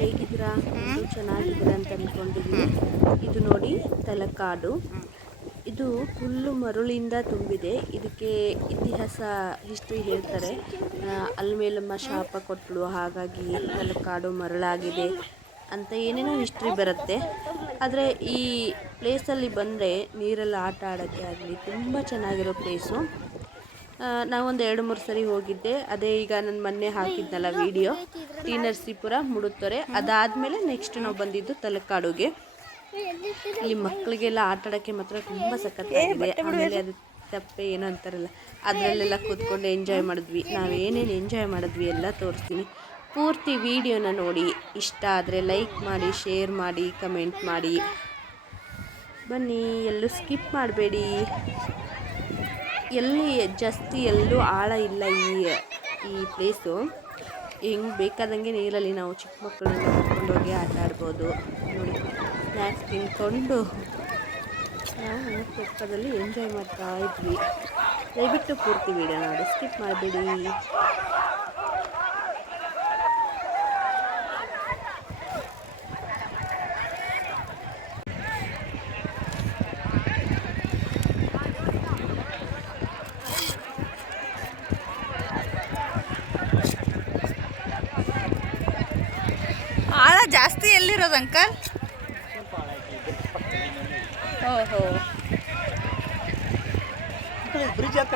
ಹೇಗಿದ್ದೀರಾ? ಎಲ್ಲರೂ ಚೆನ್ನಾಗಿದ್ದೀರಾ ಅಂತ ಅಂದ್ಕೊಂಡಿದ್ದೀನಿ. ಇದು ನೋಡಿ ತಲಕಾಡು. ಇದು ಫುಲ್ಲು ಮರಳಿಂದ ತುಂಬಿದೆ. ಇದಕ್ಕೆ ಇತಿಹಾಸ ಹಿಸ್ಟ್ರಿ ಹೇಳ್ತಾರೆ. ಅಲ್ಮೇಲಮ್ಮ ಶಾಪ ಕೊಟ್ಟಳು, ಹಾಗಾಗಿ ತಲಕಾಡು ಮರಳಾಗಿದೆ ಅಂತ ಏನೇನೋ ಹಿಸ್ಟ್ರಿ ಬರುತ್ತೆ. ಆದರೆ ಈ ಪ್ಲೇಸಲ್ಲಿ ಬಂದರೆ ನೀರಲ್ಲಿ ಆಟ ಆಡೋಕ್ಕೆ ಆಗಲಿ ತುಂಬ ಚೆನ್ನಾಗಿರೋ ಪ್ಲೇಸು. ನಾವೊಂದು 2-3 ಸರಿ ಹೋಗಿದ್ದೆ. ಅದೇ ಈಗ ನಾನು ಮೊನ್ನೆ ಹಾಕಿದ್ನಲ್ಲ ವಿಡಿಯೋ, ಟಿ ನರಸೀಪುರ, ಮುಡುತ್ತೊರೆ. ಅದಾದಮೇಲೆ ನೆಕ್ಸ್ಟ್ ನಾವು ಬಂದಿದ್ದು ತಲಕಾಡುಗೆ. ಇಲ್ಲಿ ಮಕ್ಕಳಿಗೆಲ್ಲ ಆಟ ಆಡೋಕ್ಕೆ ಮಾತ್ರ ತುಂಬ ಸಖತ್ತಾಗಿದೆ. ಆಮೇಲೆ ಅದು ತಪ್ಪೆ ಏನೋ ಅಂತಾರಲ್ಲ, ಅದರಲ್ಲೆಲ್ಲ ಕೂತ್ಕೊಂಡು ಎಂಜಾಯ್ ಮಾಡಿದ್ವಿ. ನಾವೇನೇನು ಎಂಜಾಯ್ ಮಾಡಿದ್ವಿ ಎಲ್ಲ ತೋರಿಸ್ತೀನಿ. ಪೂರ್ತಿ ವಿಡಿಯೋನ ನೋಡಿ. ಇಷ್ಟ ಆದರೆ ಲೈಕ್ ಮಾಡಿ, ಶೇರ್ ಮಾಡಿ, ಕಮೆಂಟ್ ಮಾಡಿ. ಬನ್ನಿ, ಎಲ್ಲೂ ಸ್ಕಿಪ್ ಮಾಡಬೇಡಿ. ಎಲ್ಲಿ ಜಾಸ್ತಿ ಎಲ್ಲೂ ಆಳ ಇಲ್ಲ ಈ ಪ್ಲೇಸು. ಹೆಂಗೆ ಬೇಕಾದಂಗೆ ನೀರಲ್ಲಿ ನಾವು ಚಿಕ್ಕ ಮಕ್ಕಳನ್ನ ಕರ್ಕೊಂಡೋಗಿ ಆಟ ಆಡ್ಬೋದು. ನೋಡಿ, ಸ್ನ್ಯಾಕ್ಸ್ ತಿಂದ್ಕೊಂಡು ನಾವು ಪಕ್ಕದಲ್ಲಿ ಎಂಜಾಯ್ ಮಾಡ್ತಾ ಇದ್ವಿ. ದಯವಿಟ್ಟು ಪೂರ್ತಿ ವೀಡಿಯೋ ನೋಡಿ, ಸ್ಕಿಪ್ ಮಾಡಬೇಡಿ. ಆಳ ಜಾಸ್ತಿ ಎಲ್ಲಿರೋದು ಅಂಕಲ್? ಓಹೋ, ಬ್ರಿಡ್ಜ್ ಅಂತ